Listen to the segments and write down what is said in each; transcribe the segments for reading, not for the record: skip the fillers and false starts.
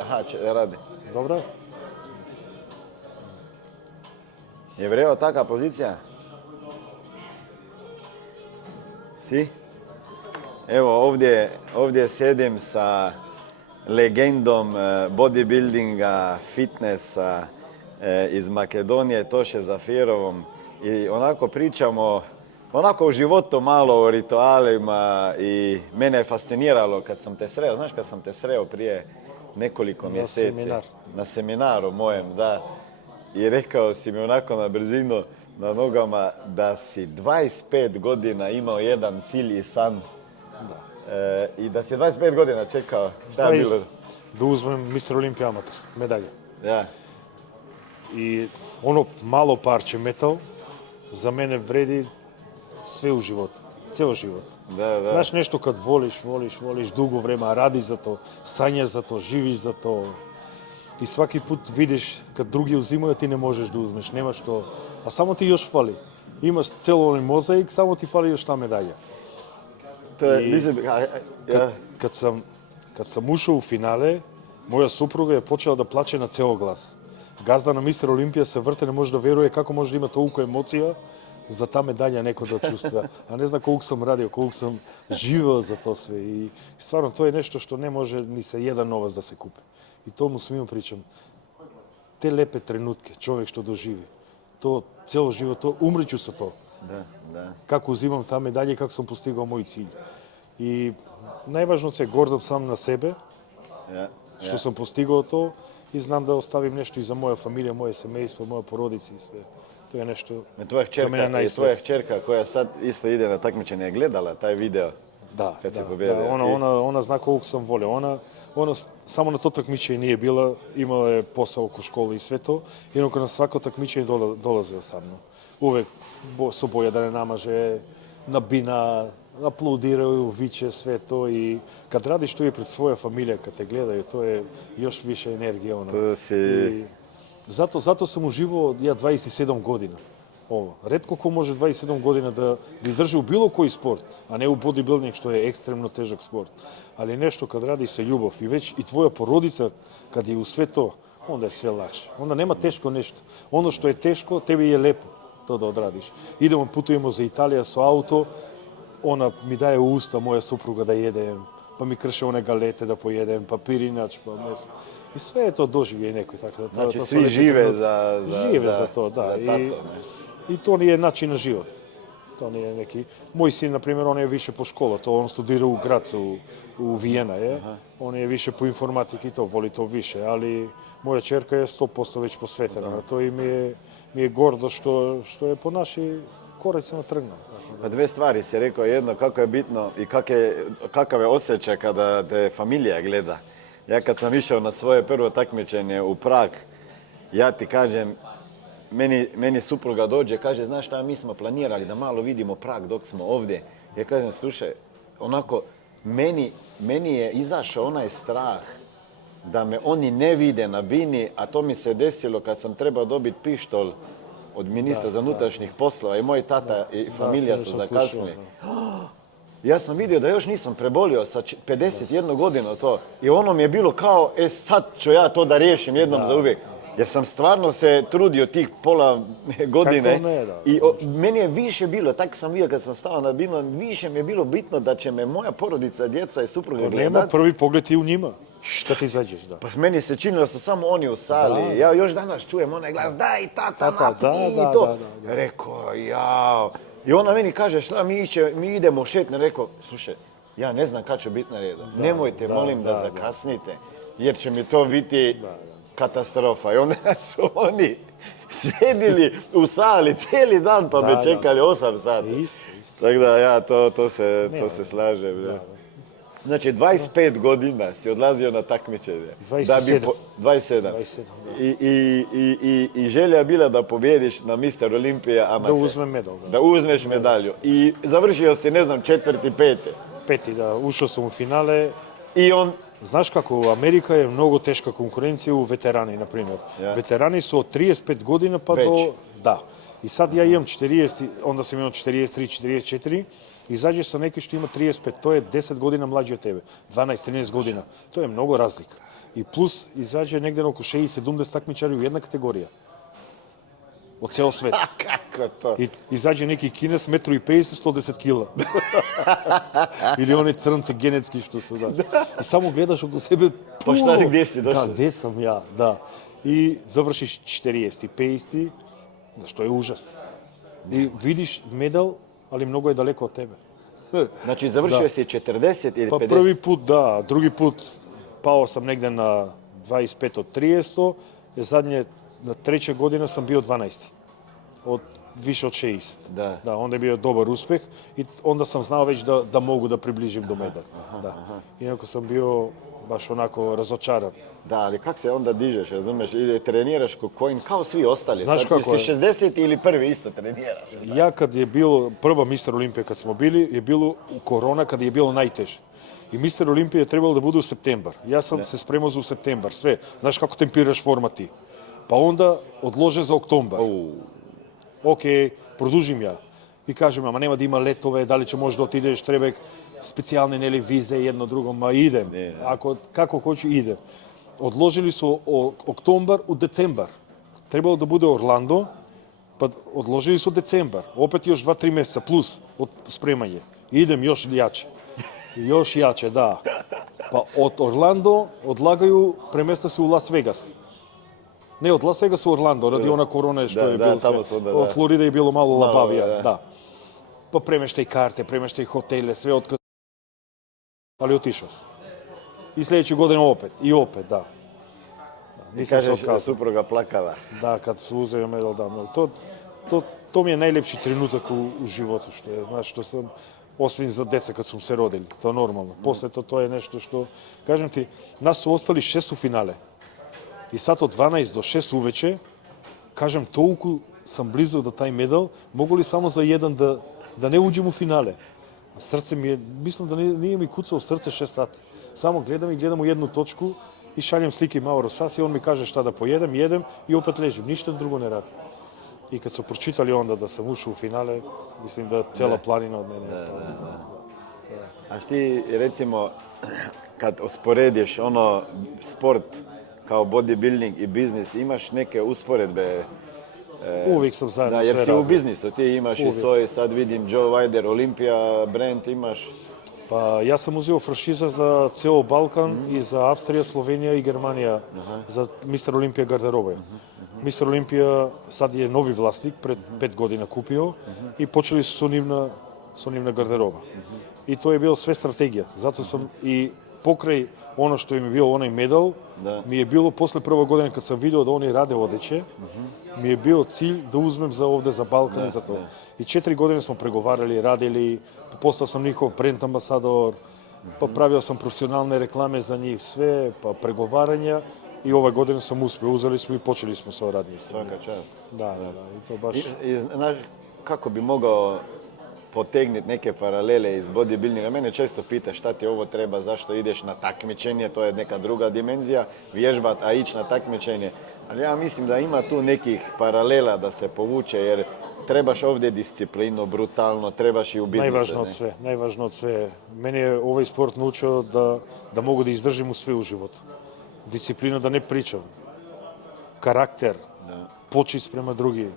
Aha, radi. Dobro? Je vreo taka pozicija? Si? Evo ovdje sjedim sa legendom bodybuildinga, fitnessa iz Makedonije, Toše Zafirovom. I onako pričamo, onako u životu malo o ritualima i mene je fasciniralo kad sam te sreo. Znaš kad sam te sreo prije nekoliko mjeseci? Seminar. Na seminaru mojem, da. I rekao si mi onako na brzinu, na nogama, da si 25 godina imao jedan cilj i san. I da si 25 godina čekao. Šta je bilo? Da uzmem Mr. Olimpija amater, medalje. Ja. I ono malo parče metal za mene vredi sve u životu, cijel život. Da. Znaš nešto kad voliš dugo vremena, radiš za to, sanjaš za to, živiš za to. I svaki put vidiš kad drugi uzimaju, ti ne možeš da uzmeš, nemaš to. A samo ti još fali. Imaš cijelo onaj mozaik, samo ti fali još ta medalja. To je, mislim, Kad sam ušao u finale, moja supruga je počela da plače na ceo glas. Gazda na Mr. Olimpija se vrte, ne može da veruje kako može da ima toliko emocija za ta medalja neko da čustva. A ne zna koliko sam radio, koliko sam živeo za to sve. I stvarno, to je nešto što ne može ni sa jedan novac da se kupi. I to mu svima pričam. Te lepe trenutke, čovjek što doživi, to cijelo život, to umreću sa to. Da. Kako uzimam ta medalja i kako sam postigao moj cilj. I najvažno se gordim sam na sebe, što sam postigao to i znam da ostavim nešto i za moja familija, moje semejstvo, moja porodica i sve. To je nešto za mene najsvetije. Tvoja kćerka koja sad isto ide na takmičenje je gledala taj video? Da, ona zna koliko sam volio. Ona samo na to takmičenje nije bila, imala je posao oko škole i sve to. I ono kad na svako takmičenje dolazila sa mnom. Uvek su boja da ne namaže, nabina, aplaudiraju, viče, sve to. I kad radiš to i pred svoja familija, kad te gledaju, to je još više energije. Zato sam uživao ja 27 godina. Retko ko može 27 godina da izdrži u bilo koji sport, a ne u bodybuilding što je ekstremno težak sport. Ali nešto kad radi sa ljubav i već i tvoja porodica kad je u sve to, onda je sve lakše. Onda nema teško nešto. Ono što je teško, tebi je lepo to da odradiš. Putujemo za Italiju sa auto, ona mi daje u usta, moja supruga, da jedem, pa mi krše one galete da pojedem, pa pirinač, pa meso. I sve je to doživlje neko. Znači svi žive za to, da. I to nije način na život. To nije neki... Moj sin, na primjer, on je više po školu, on studira u Gracu, u Vijena, je. On je više po informatiki i to, voli to više, ali moja čerka je 100% već posvetena na to i mi je gordo što je po naši koracima trgna. A dve stvari si rekao, jedno kako je bitno i kakav je osjećaj kada te familija gleda. Ja kad sam išao na svoje prvo takmičenje u Prag, ja ti kažem, meni supruga dođe, kaže, znaš šta, mi smo planirali da malo vidimo Prag dok smo ovdje. Ja kažem, slušaj, onako, meni je izašao onaj strah da me oni ne vide na bini, a to mi se desilo kad sam trebao dobiti pištolj od ministra za unutrašnjih poslova i moj tata i familija su zakasnili. Ja sam vidio da još nisam prebolio sa 51 godinu to i ono mi je bilo kao, sad ću ja to da riješim jednom za uvijek. Jer sam stvarno se trudio tih pola godine i meni je više bilo, tako sam vidio kad sam stao na binu, više mi je bilo bitno da će me moja porodica, djeca i supruga gledati. Nema prvi pogled i u njima. Što ti izađeš, da. Pa meni se činilo da su samo oni u sali. Ja još danas čujem onaj glas, daj tata, napni i to. Rekao, jao. I ona meni kaže, šta mi idemo šetne. Rekao, slušaj, ja ne znam kad ću biti na redu. Nemojte, molim da zakasnite, jer će mi to biti katastrofa. I onda su oni sedili u sali cijeli dan pa me čekali 8 sati. Isto. Tako da ja to se slažem. Znači 25 godina si odlazio na takmičenje. 27. I želja bila da pobjediš na Mr. Olimpija amater. Da uzmem medalj. Da uzmeš medalju. I završio si, ne znam, 4., 5. 5. da. Ušao sam u finale. I on... Znaš kako, Amerika je mnogo teška konkurencija u veterani, na primjer. Veterani su od 35 godina pa do... Da. I sad ja imam 40, onda sam imao 43, 44. Izađeš sa neki što ima 35, to je 10 godina mlađi od tebe, 12, 13 godina. To je mnogo razlika. И плюс изаđe негде на около 60-70 такмичари у една категорија. Од цел свет. Kako to? И изаđe неки кинес 1,50 м, 110 кила. Или они црнци генетски што се да. И само гледаш околу себе. Па шта ли, где си дошол? Да, где сам ја, да. И завршиш 40, 50, што е ужас. И видиш медал, али многу е далеко од тебе. Znači, završio si 40 ili Па 50? први пут, да, други пut пао сам негде на 25 од 30, и задње на трета година сам био 12. Од више од 60. Да. Да, онда е био добар успех и онда сам знал веќе да могу да приближим до медал. Да. Инако сам био баш онако разочаран. Da, ali kak se onda dižeš, razumeš, i treniraš ko kojim, kao svi ostali. Znaš Sad, kako jesi je? 60 ili prvi isto treniraš. Ја кад е било прва Мистер Олимпија кад смо били, е било у корона кад е било најтеже. И Мистер Олимпија е требало да биде у септембар. Јас сам се спремал за у септембар, све. Знаеш како темпираш форма ти. Па онда одложи за октомбар. Океј, продужим ја. И кажем, ама нема да има летове, дали ќе може да отидеш, треба специјални нели визе, едно друго, ма идем. Ако како хоќу идем. Одложили со октомбар у децембар. Требало да биде Орландо, па одложили со децембар. Опет још 2-3 месеца плюс од спремање. Идем још јаче. Још јаче, да. Па од Орландо одлагају, преместа се у Лас Вегас. Не, од Лас Вегас у Орландо, ради она корона што Да, е да, било тамо све. се, да, Во да. Флорида е било мало лабавија, да. да. Па премештај карте, премештај хотеле, све од али отишов. И следеќи година опет, и опет, да. I Нисам се kažeš da откажал. supruga plakala. Да, кад се уземе медал, да. То ми е најлепши тренуток у животот, што е, знаеш, што сам, освен за деца кад сум се родили, тоа нормално. После тоа е нешто што, кажем ти, нас су остали 6 у финале. И сад од 12 до 6 увече, кажем, толку сам близо до тај медал, могу ли само за еден да не уđем у финале? Срце ми е, мислам да не ми куцало срце 6 сати. Само гледам у едну точку и шалjem слики Мауро Саси, он ми каже шта да поедем, едем и опет лежим, ништо друго не радим. И кад се прочитали онда да сам ушao у финале, мислим да цела планина од мене. A ti, recimo, kad usporediš ono sport kao bodybuilding i biznis, imaš neke usporedbe? Увек сам заедно Da, jer све si u радим. biznisu, ti imaš i Uvijek. svoj, sad vidim Joe Weider, Olimpija, brand imaš. Па јас сам узел франшиза за цел Балкан и за Австрија, Словенија и Германија за Мистер Олимпија гардероба. Мистер Олимпија сад е нови власник, пред 5 година купио и почели со нивна гардероба. И тоа е било све стратегија. Затоа сам и покрај оно што им е било онај медал, Да. ми е било после прва година кад сам видео да они раде одече, ми е бил cilj да узмем за овде за Балкан и за тоа. И 4 години смо преговарали, радели, постал сам njihov бренд амбасадор, па правил сам професионални рекламе за нив, све, па преговарања и ова година сам успео, узели смо и почели смо со радници. Svaka čast. Да, и тоа баш. I znaš, kako bi mogao potegniti neke paralele iz bodybuildinga? Mene često pita šta ti ovo treba, zašto ideš na takmičenje, to je neka druga dimenzija, vježbat, a ići na takmičenje. Ali ja mislim da ima tu nekih paralela da se povuče, jer trebaš ovdje disciplinu, brutalno, trebaš i u biznisu. Најважно од све. Мене е овој спорт научил да могу да издржим у све у животот. Дисциплина да не причам. Карактер, почит спрема други.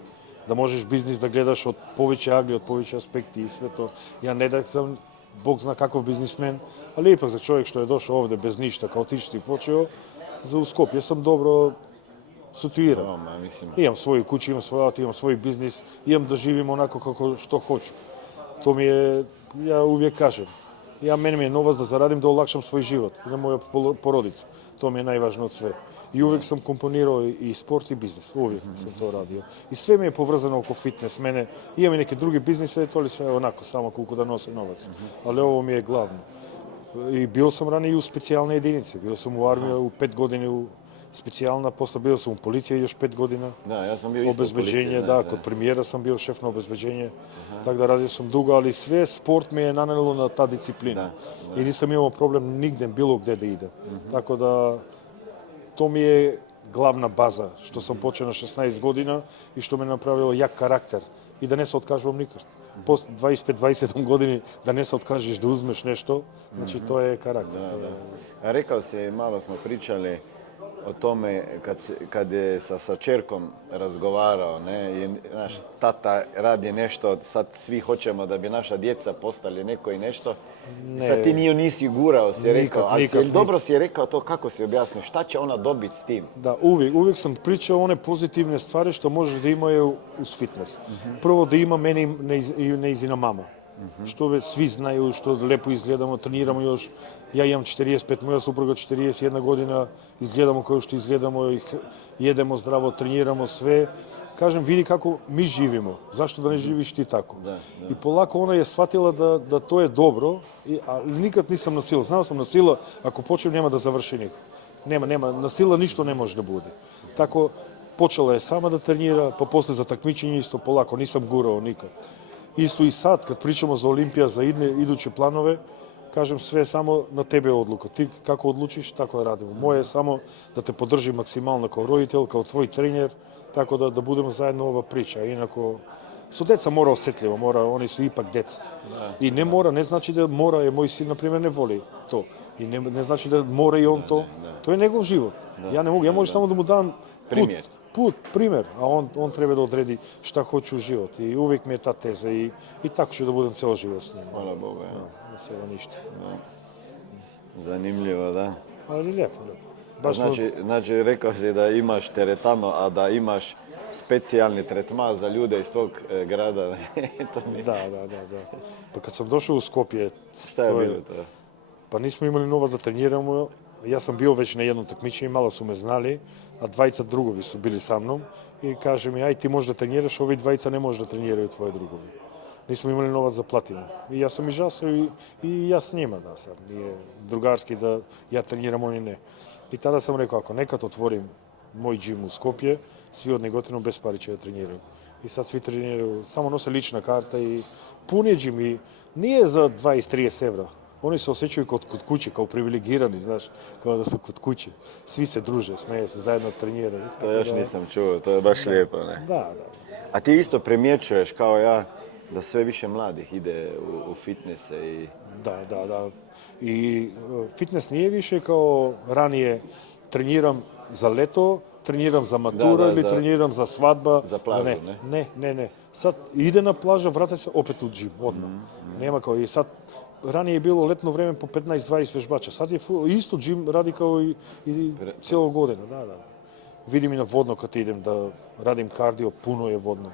Да можеш бизнис да гледаш од повеќе агли, од повеќе аспекти и све тоа. Ја не да сам Бог зна каков бизнисмен, али ипак за човек што е дошол овде без ништа, каотички почео, за у Скопје сам добро ситуиран. Ma, mislim, Имам своји куќи, имам свој аут, имам свој бизнис, имам да живим онако како што хоќу. Тоа ми е, ја увек кажем, мене ми е новост да зарадим да олакшам свој живот и на моја породица. Тоа ми е најважно од све. И увек сам компонирал и спорт и бизнес, увек сам тоа радио. И све ми е поврзано око фитнес. Мене имам и неки други бизниси, тоа ли се онако само колку да носи новац. Али ово ми е главно. И бил сам рани и у специјални единици. Бил сам у армија у 5 години у специјална, после бил сум у полиција још 5 година. da, ja sam bio isto u Обезбеđenje, policiji, да, znaš, код премиера сам бил шеф на обезбеđenje. Така да радио сум дуго, али све спорт ме е нанело на таа дисциплина. И нисам имал проблем нигде, било где да идем. Така да тоа ми е главна база, што сам почел на 16 година и што ме направило јак карактер и да не се откажувам никад. post 25-27 godini da ne se odkažeš da uzmeš nešto, znači to je karakter. To je- A rekao si, malo smo pričali o tome kad je sa čerkom razgovarao, ne, i, znaš, tata radi nešto, sad svi hoćemo da bi naša djeca postali neko i nešto. Ne. Sad ti nisi gurao, si rekao, ali nikad. dobro si je rekao to, kako si objasnio, šta će ona dobiti s tim? Da, uvijek sam pričao one pozitivne stvari što može da imaju uz fitness. Prvo da ima meni i neizina mamu. Što već svi znaju, što lepo izgledamo, treniramo još. Ja imam 45, moja supruga 41 godina, izgledamo kao što izgledamo, jedemo zdravo, treniramo sve. Kažem, vidi kako mi živimo, zašto da ne živiš ti tako? I polako ona je shvatila da to je dobro, ali nikad nisam na silu. Znao sam na silu, ako počnem nema da završi nikako. Nema, na sila ništa ne može da bude. Tako, počela je sama da trenira, pa posle za takmičenje isto polako, nisam gurao nikad. Isto i sad, kad pričamo za Olimpija, za iduće planove, kažem sve samo na tebe je odluka. Ti kako odlučiš, tako da radimo. Moje je samo da te podržim maksimalno kao roditelj, kao tvoj trener, tako da budemo zajedno ova priča. Inako, su deca mora osjetljiva, oni su ipak deca. I ne mora, ne znači da mora, je moj sin, na primjer, ne voli to. I ne znači da mora i on to. To je njegov život. Ja ne mogu, ja možem samo da mu dam primjer, a on treba da odredi šta hoće u život. I uvijek mi je ta teza i tako ću da budem ceo život s njim. Hvala Bogu, ja. Ne sada ništa. Zanimljivo, da. Ali lijepo. Znači, rekao si da imaš teretano, a da imaš specijalni tretman za ljude iz tog grada. Da. Pa kad sam došao u Skopje... Šta je bilo to? Pa nismo imali novac da treniramo. Ja sam bio već na jednom takmičenju, malo su me znali, a dvajica drugovi su bili sa mnom. I kaže mi, aj ti možeš da treniraš, ovi dvajica ne može da treniraju tvoje drugovi. Nismo imali novac za platimo. I ja sam ižasao i ja s njima, da sad. Nije drugarski da ja treniram, oni ne. I tada sam rekao, ako nekad otvorim moj džim u Skopje, svi od Negotina bez pari će da treniraju. I sad svi treniraju, samo nose lična karta i pun je džim i nije za 20-30 evra. Oni se osjećaju kod kuće, kao privilegirani, znaš, kao da su kod kuće. Svi se druže, smeje se, zajedno treniraju. To još nisam čuo, to je baš lijepo, ne? Da. A ti isto primjećuješ, kao ja, da sve više mladih ide u fitnesse i... Da. I fitness nije više kao ranije treniram za leto, treniram za maturu ili treniram za svadba. Za plažu, ne. Sad ide na plaža, vrata se opet u džim, odmah. Nema kao i sad, ranije je bilo letno vreme po 15-20 vežbača, sad je isto džim radi kao i cijelo godinu, da. Vidim i na vodno kad idem da radim kardio, puno je vodno,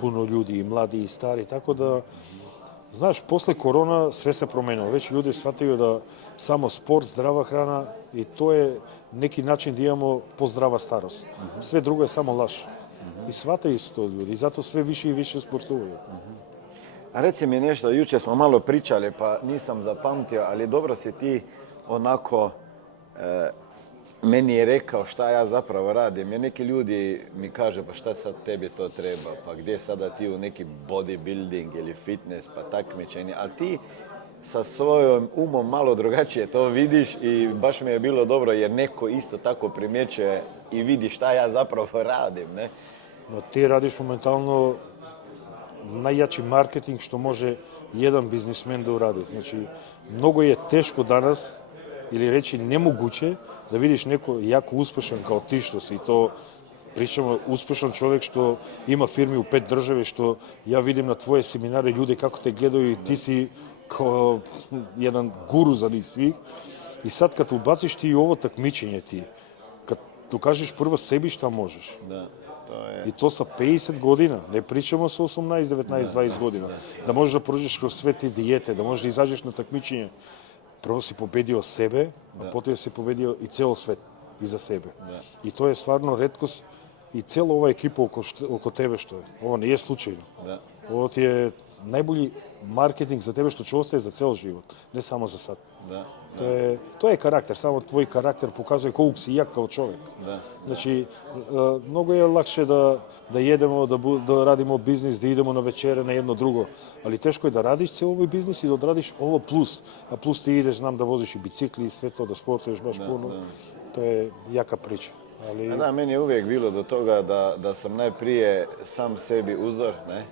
puno ljudi i mladi i stari, tako da, znaš, posle korona sve se promenilo, već ljudi shvataju da samo sport, zdrava hrana i to je neki način da imamo pozdrava starost. Sve drugo je samo laž. I shvataju se to ljudi i zato sve više i više sportuju. A reci mi nešto, jučer smo malo pričali pa nisam zapamtio, ali dobro si ti onako meni je rekao šta ja zapravo radim. Jer neki ljudi mi kaže pa šta sad tebi to treba, pa gdje sada ti u neki bodybuilding ili fitness pa takmičenje, a ti sa svojom umom malo drugačije to vidiš i baš mi je bilo dobro jer neko isto tako primjećuje i vidi šta ja zapravo radim, ne? No ti radiš momentalno najjači marketing što može jedan biznismen da uradi. Znači, mnogo je teško danas, ili reći nemoguće, da vidiš neko jako uspešan kao ti što si. To pričamo, uspešan čovjek što ima firmi u 5 države, što ja vidim na tvoje seminare ljude kako te gledaju i ti si kao jedan guru za njih svih. I sad kad ubaciš ti ovo takmičenje ti, kad dokažeš prvo sebi šta možeš. Da. I to sa 50 godina, ne pričamo sa 18, 19, 20 godina. Da možeš da prođeš kroz sve te dijete, da možeš da izađeš na takmičenje. Prvo si pobedio sebe, a potom si pobedio i ceo svet iza sebe. I to je stvarno retkost i cijela ova ekipa oko tebe što je. Ovo nije slučajno. Ovo ti je najbolji marketing za tebe što će ostaje za ceo život, ne samo za sad. To je karakter, samo tvoj karakter pokazuje koliko si jak kao čovjek. Znači, mnogo je lakše da jedemo, da radimo biznis, da idemo na večere, na jedno drugo, ali teško je da radiš cijel ovaj biznis i da odradiš ovo plus, a plus ti ideš, znam da voziš i bicikli i sve to, da sportuješ baš puno, to je jaka priča. Da, meni je uvijek bilo do toga da sam najprije sam sebi uzor, ne?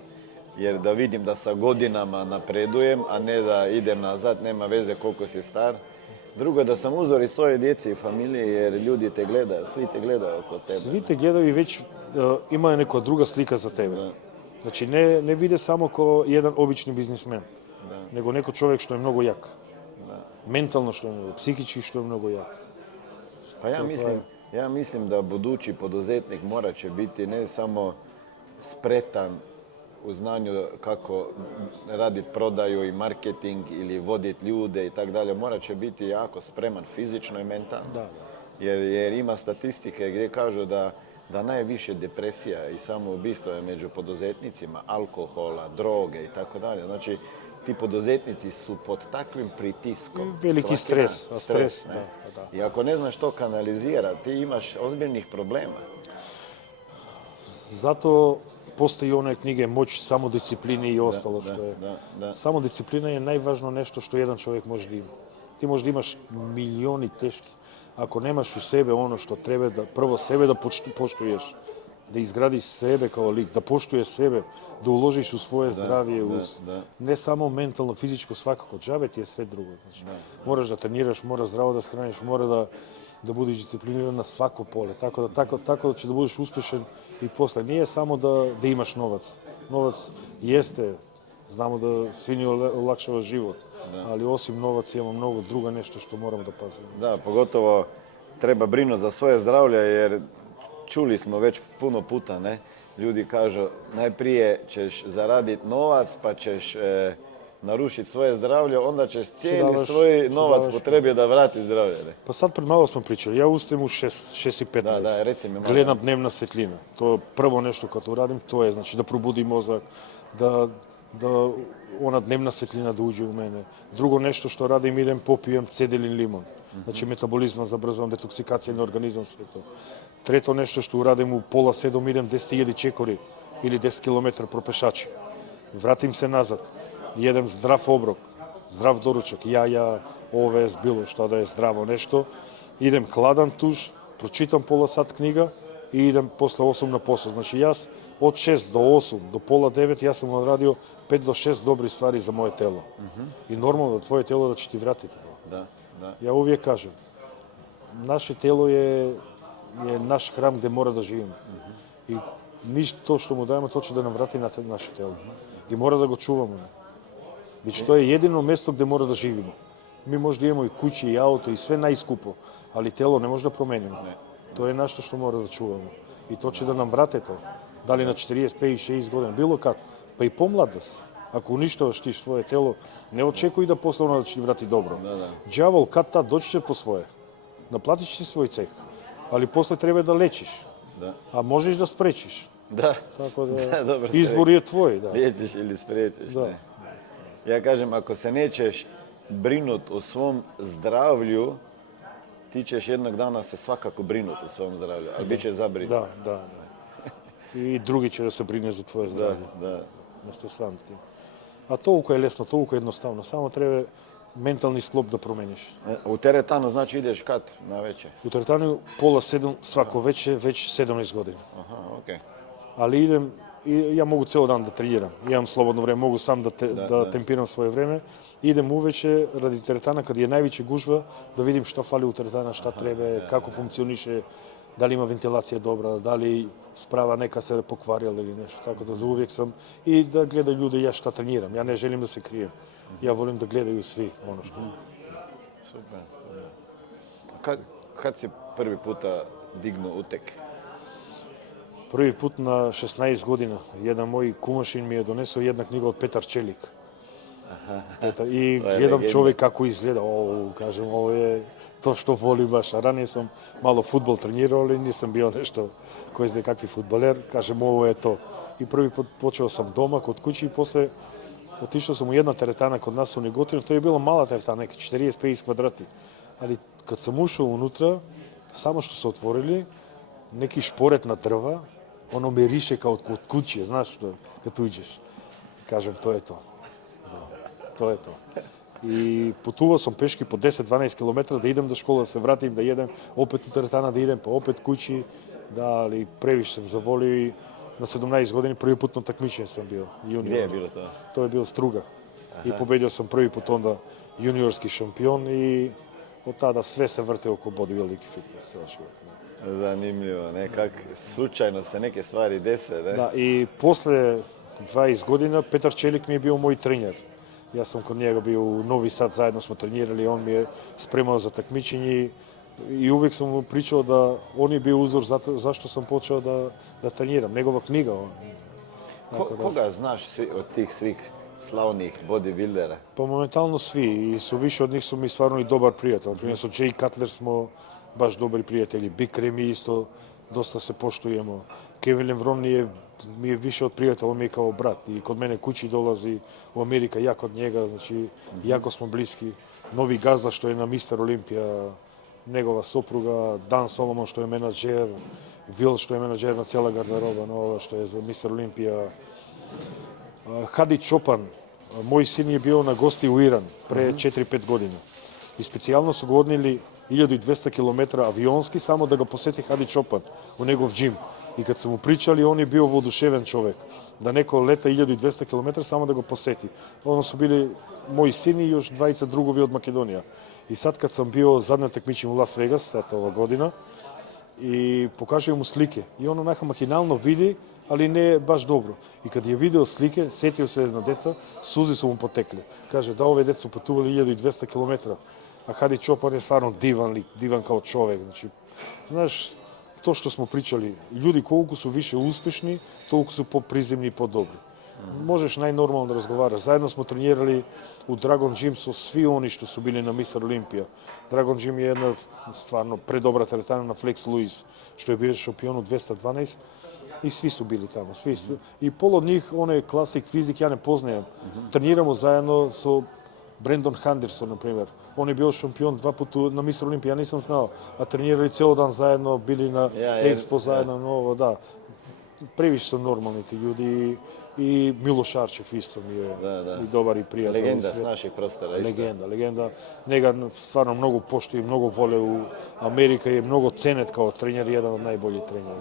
jer da vidim da sa godinama napredujem, a ne da idem nazad, nema veze koliko si star. Drugo, da sam uzor i svoje djece i familije, jer ljudi te gledaju, svi te gledaju oko tebe. Svi te gledaju i već ima neka druga slika za tebe. Da. Znači, ne vide samo kao jedan obični biznismen, nego neko čovjek što je mnogo jak. Mentalno što je mnogo, psihički što je mnogo jak. Pa ja mislim da budući poduzetnik mora će biti ne samo spretan u znanju kako raditi prodaju i marketing ili voditi ljude i tako dalje, mora će biti jako spreman fizično i mentalno. Da. Jer ima statistike gdje kažu da najviše depresija i samoubistvo je među poduzetnicima, alkohola, droge i tako dalje. Znači, ti poduzetnici su pod takvim pritiskom. Veliki svaki dan. stres, Ne? da. I ako ne znaš to kanalizirati, ti imaš ozbiljnih problema. Zato postoji one knjige Moć samodiscipline i ostalo što je. Da. Samodisciplina je najvažno nešto što jedan čovjek može da ima. Ti možeš da imaš milioni teški. Ako nemaš u sebe ono što treba, da prvo sebe da poštuješ, da izgradiš sebe kao lik, da poštuješ sebe, da uložiš u svoje zdravlje, ne samo mentalno, fizičko, svakako, džabe ti je sve drugo. Znači, moraš da treniraš, moraš zdravo da shraniš, mora da budeš discipliniran na svako pole. Tako da će da budeš uspješan i posle. Nije samo da imaš novac. Novac jeste, znamo da svi ni olakšava život, ali osim novac imamo mnogo druga nešto što moramo da pazimo. Da, pogotovo treba brinuti za svoje zdravlje, jer čuli smo već puno puta, ne? Ljudi kažu, najprije ćeš zaraditi novac, pa ćeš narušiti svoje zdravlje, onda ćeš cijeli svoj novac potrebio da vrati zdravlje. Ne? Pa sad pred malo smo pričali, ja ustajem u 6:15, Da, reci mi malo. gledam dnevna svetlina. To je prvo nešto kad uradim, to je znači da probudim mozak, da ona dnevna svetlina da uđe u mene. Drugo nešto što radim, idem popijem cedelin limon. Znači metabolizma, zabrzavam detoksikacija na organizam, sve to. Treto nešto što uradim, u 6:30 idem 10.000 čekori ili 10 km propešačim. Vratim se nazad, jedem zdrav obrok, zdrav doručak, jaja, oves, bilo što da je zdravo nešto. Idem hladan tuš, pročitam pola sat knjiga i idem posle 8 na posao. Znači ja od 6 do 8 do pola 9 ja sam odradio 5 do 6 dobrih stvari za moje telo. I normalno da tvoje telo da će ti vratiti to. Da. Ja uvijek kažem, naše telo je naš hram gdje mora da živimo. I ništa to što mu dajemo, to će da nam vrati na naše telo. I mora da ga čuvamo. Znači, to je jedino mjesto gdje mora da živimo. Mi možda imamo i kući i auto i sve najskupo, ali telo ne može da promenimo. To je nešto što mora da čuvamo. I to će da nam vrate to. Da li na 45-6 godina, bilo kad. Pa i pomlada se. Ako uništavaš ti svoje telo, ne očekuj da posle ono da će ti vrati dobro. Đavol kad tad doći će po svoje. Naplatiš ti svoj ceh, ali posle treba da lečiš. A možeš da sprečiš. Da. Tako da Dobro izbor je tvoj. Da. Liječiš ili spriječiš. Da. Ne? Ja kažem, ako se nećeš brinut o svom zdravlju, ti ćeš jednog dana se svakako brinut o svom zdravlju, ali bit će zabrinut. Da. I drugi će da se brine za tvoje zdravlje. Da. Mesto sam ti. A toliko je lesno, toliko je jednostavno. Samo treba mentalni sklop da promeniš. U teretanu znači ideš kad na večer? U teretanu 6:30 svako večer, već 17 godina. Aha, okej. Ali idem, i ja mogu ceo dan da treniram. Imam slobodno vreme, mogu sam da tempiram svoje vreme. Idem uveče radi teretana kad je najveća gužva, da vidim šta fali u teretana, šta treba, kako funkcioniše, da li ima ventilacija dobra, da li sprava neka se pokvarila ili nešto. Tako da zauvijek sam i da gledaju ljudi ja šta treniram. Ja ne želim da se krijem. Ja volim da gledaju svi ono što. Super. Kad si prvi puta dignuo utek? Prvi put na 16 godina. Jedan moj kumašin mi je donesao jedna knjiga od Petar Čelik. I gledam čovjek kako izgleda. Kažem, ovo je to što volim baš. A ranije sam malo fudbal trenirao, ali nisam bio nešto ko zna kakvi fudbaler. Kažem, ovo je to. I prvi put počeo sam doma kod kući i posle otišao sam u jedna teretana kod nas u Negotinu. To je bila mala teretana, neke 45 kvadrati. Ali kad sam ušao unutra, samo što su otvorili, neki šporet na drva, ono miriše kao kod kuće, znaš što, kad uđeš. Kažem, to je to. To je to. I putuvao sam peški po 10-12 km da idem do škole, da se vratim, da jedem, opet u teretana da idem, pa opet kući, da, ali previše sam zavolio i na 17 godini, prvi put na takmičenju sam bio junior. Gdje je bilo to? To je bio Struga. I pobedio sam prvi put onda juniorski šampion i od tada sve se vrte oko bodybuilding i fitness. Cijel život. Zanimljivo, nekak slučajno se neke stvari dese, ne? Da, i posle 20 godina Petar Čelik mi je bio moj trener. Ja sam kod njega bio u Novi Sad, zajedno smo trenirali, on mi je spremao za takmičenje i uvijek sam mu pričao da on je bio uzor zašto sam počeo da treniram. Njegova knjiga. Koga znaš od tih svih slavnih bodybuildera? Pa momentalno svi i više od njih su mi stvarno i dobar prijatelj. Primjer su Jay Cutler smo baš dobri prijatelji. Big Remy isto, dosta se poštujemo. Kevin Levron mi je više od prijatelja, on mi je kao brat. I kod mene kući dolazi u Amerika, ja kod njega, znači jako smo bliski. Novi gazda što je na Mr. Olimpija, njegova supruga, Dan Solomon što je menadžer, Will što je menadžer na cijela garderoba, nova što je za Mr. Olimpija. Hadi Čopan, moj sin je bio na gosti u Iran pre 4-5 godina. I specijalno su ga odnijeli 1200 km avionski samo da ga posjeti Hadi Čopan u njegov džim. I kad su mu pričali, on je bio voduševen čovjek. Da neko leta 1200 km samo da ga posjeti. Ono su bili moji sini i još dvajica drugovi od Makedonija. I sad kad sam bio zadnje takmičenje u Las Vegas, sad ova godina, i pokažem mu slike. I on onako mahinalno vidi, ali ne baš dobro. I kad je video slike, sjetio se na deca, suzi su mu potekli. Kaže da ove deca su putovali 1200 km, a Hadi Čopan je stvarno divan lik, divan kao čovjek. Znači, znaš, to što smo pričali, ljudi koliko su više uspješni, toliko su poprizemni i podobri. Možeš najnormalno da razgovaraš. Zajedno smo trenirali u Dragon Gym su svi oni što su bili na Mr. Olimpija. Dragon Gym je jedna stvarno predobra teretana na Flex Lewis, što je bio šampion u 212 i svi su bili tamo. I pol od njih, onaj klasik fizik, ja ne poznajem. Treniramo zajedno su Brandon Henderson, na primjer. On je bio šampion 2 puta na Mr. Olimpija, ja nisam znao. A trenirali cijel dan zajedno, bili na Expo zajedno, novo, da. Previše su normalni ti ljudi i Miloš Arčev isto mi je i dobar i prijatelj. Legenda s naših prostora isto. Legenda. Njega stvarno mnogo poštuju, mnogo vole u Amerika je mnogo cenet kao trener, jedan od najboljih trenera.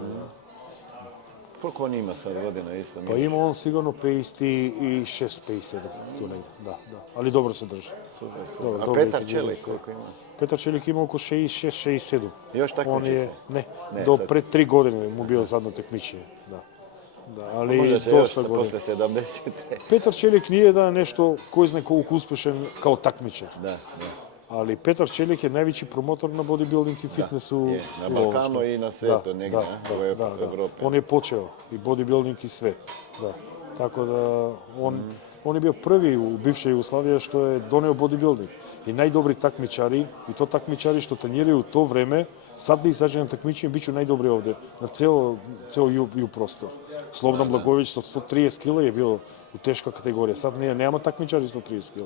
Koliko on ima sad godina isto? Pa ima on sigurno 56, 57, tu negdje, da. Ali dobro se drži. Super. A Petar Čelik koliko ima? Petar Čelik ima oko 66, 67. Još takmiči se? Ne, do pred 3 godine mu bio zadnje takmičenje. Da, ali možda će dosta još godina. posle 70. Petar Čelik nije da nešto koji zna koliko uspješan kao takmičar. Da. Ali Petar Čelik je najveći promotor na bodybuilding i fitnessu. Na Balkanu i na svijetu negdje, u Evropi. On je počeo i bodybuilding i sve. Da. Tako da on je bio prvi u bivšoj Jugoslaviji što je doneo bodybuilding. I najdobri takmičari, i to takmičari što treniraju u to vreme, sad da izađe na takmičenje, bit ću najdobri ovdje, na ceo ju prostor. Slobodan Blagojević sa 130 kg je bio u teška kategorija. Sad nemamo takmičari 130 kg.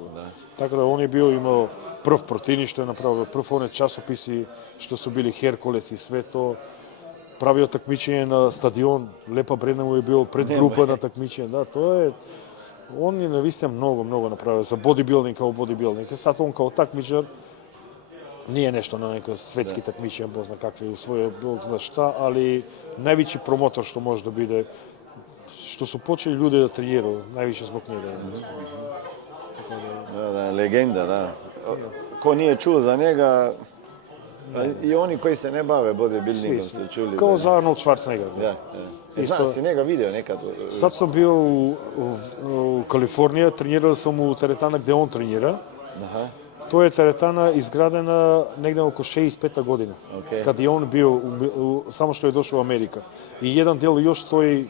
Tako da on je imao prv Protini što je napravio, prv one časopisi što su bili Herkules i sve to. Pravio takmičenje na stadion, Lepa Brena mu je bio predgrupa na takmičenje. Da, to je... On je navistia mnogo napravio za bodybuilding kao bodybuilding. Sad on kao takmičar nije nešto na neka svetski takmičenja, bozna kakve u svojoj zna šta, ali najveći promotor što može da bude, što su počeli ljudi da treniraju, najviše zbog njega. Da, legenda, da. Ko nije čuo za njega, i oni koji se ne bave bodybuildingom se čuli. Kao za Arnold Schwarzenegger. Da. Znam, si njega vidio nekad? Sad sam bio u Kaliforniji, trenirao sam u teretana gdje on trenira. To je teretana izgradena negdje oko 65. godina. Kad je on bio, samo što je došao u Amerika. I jedan del još stoji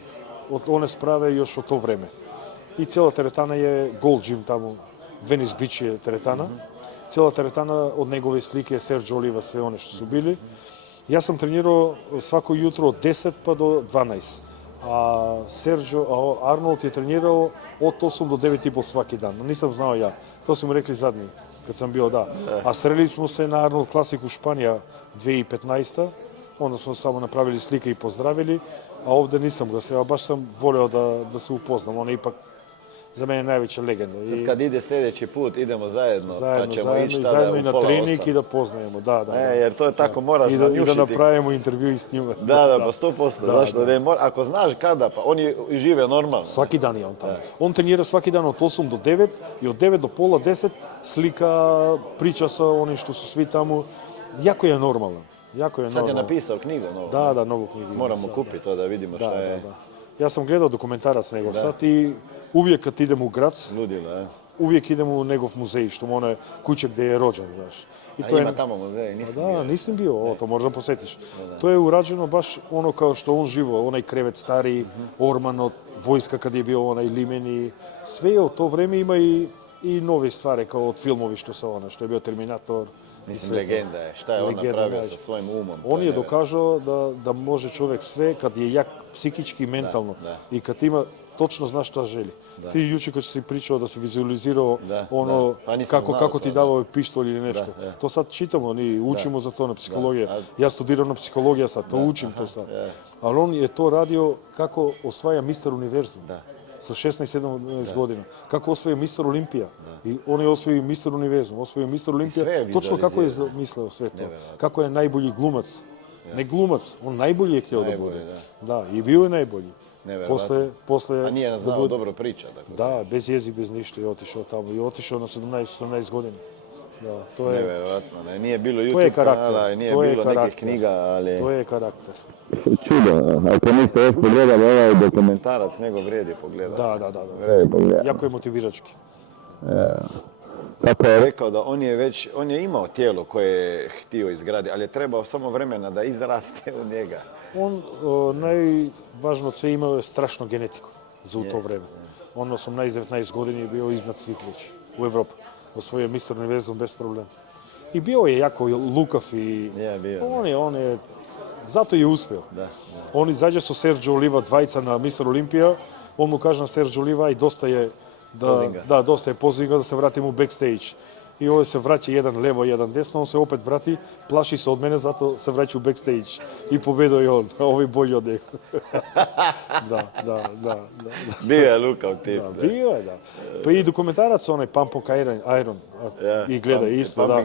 od one sprave još od to vreme. I cijela teretana je Gold Gym tamo, Venice Beach je teretana. Cijela teretana od njegove slike, Sergio Oliva, sve one što su bili. Ja sam trenirao svako jutro od 10 pa do 12. A Arnold je trenirao od 8 do 9,5 svaki dan. Nisam znao ja. To su mi rekli zadnji, kad sam bio, da. A strelili smo se na Arnold Classic u Španija 2015. Onda smo samo napravili slike i pozdravili. A ovdje nisam ga sreo. Baš sam volio da se upoznam. On je ipak za mene najveća legenda. Sad kad ide sljedeći put, idemo zajedno, pa ćemo zajedno, ići i tada zajedno u i na pola trening 8. i da poznajemo, da. Jer to je tako, moraš I da nanjušiti. napravimo intervju i s njima. Da, pa 100%. Zašto? Ako znaš kada, pa oni žive normalno. Svaki dan je on tamo. On trenira svaki dan od 8 do 9 i od 9 do pola 10 slika, priča sa onim što su svi tamo. Jako je normalan. Sad je napisao knjigu novu. Da, novu knjigu. Moramo kupiti to da vidimo šta je. Da. Ja sam gledao dokumentarac njegov sad i uvijek kad idem u Grac, Ludilo, uvijek idem u njegov muzej, što mu ona kuća gdje je rođen, znaš. I A ima tamo muzej, nisam bio. nisam bio, to možda posjetiš. To je urađeno baš ono kao što on živo, onaj krevet stari, Orman od vojska kad je bio onaj Limeni, sve u to vrijeme ima i nove stvari kao od filmovi što je bio Terminator. Mislim, legenda je. Šta je on napravio sa svojim umom? On je dokazao da može čovjek sve kad je jak psihički i mentalno i kad ima točno zna šta želi. Ti jučer kad si pričao da si vizualizirao kako ti davao pištolj ili nešto. To sad čitamo, učimo za to na psihologiji. Ja studiram na psihologija sad, to učim to sad. Ali on je to radio kako osvaja Mister Univerzum. Sa 16-17 godina. Kako osvojio Mister Olimpija. I on je osvojio Mister Univerzum, osvojio Mister Olimpija. Točno kako je mislio sve to. Kako je najbolji glumac. Ne glumac, on najbolji je htio da bude. Da, i bio je najbolji. A nije znao dobro priča. Da, bez jezi, bez ništa je otišao tamo. I otišao na 17-18 godina. Da, to je... Nevjerojatno, nije bilo YouTube kanala i nije bilo nekih knjiga, ali... To je karakter. Čudo, ako niste još pogledali ovaj dokumentarac, nego vrijedi pogledati. Da. Vrijedi pogledati. Jako je motivirački. Kako je rekao da on je imao tijelo koje je htio izgraditi, ali je trebao samo vremena da izraste u njega. On najvažno od sve imao je strašnu genetiku za to vreme. On 18-19 godina je bio iznad svih već u Evropi. Osvojio Mister Univerzum bez problema. I bio je jako lukav i on je zato je uspio. On izađe su Sergio Oliva dvajca na Mister Olimpija, on mu kaže na Sergio Oliva i dosta je Pozinga da se vratimo u backstage. I ovdje se vraća jedan levo, jedan desno, on se opet vrati, plaši se od mene, zato se vraća u backstage. I pobedo je on, a ovi bolji od njega. Da. Bio je lukav tip. Bio je, da. Pa i dokumentarac onaj Pumping Iron i gleda isto,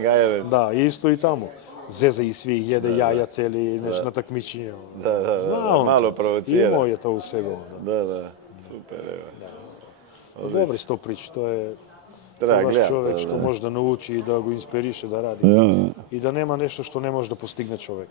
da, isto i tamo. Zeza i svi, jede jaja celi, nešto na takmičenje. Da, malo provocira. Imao je to u sebi. Da, super, evo. Dobri sto prič, to je vaš čovjek što može da nauči i da go inspiriše da radi. I da nema nešto što ne može da postigne čovjek.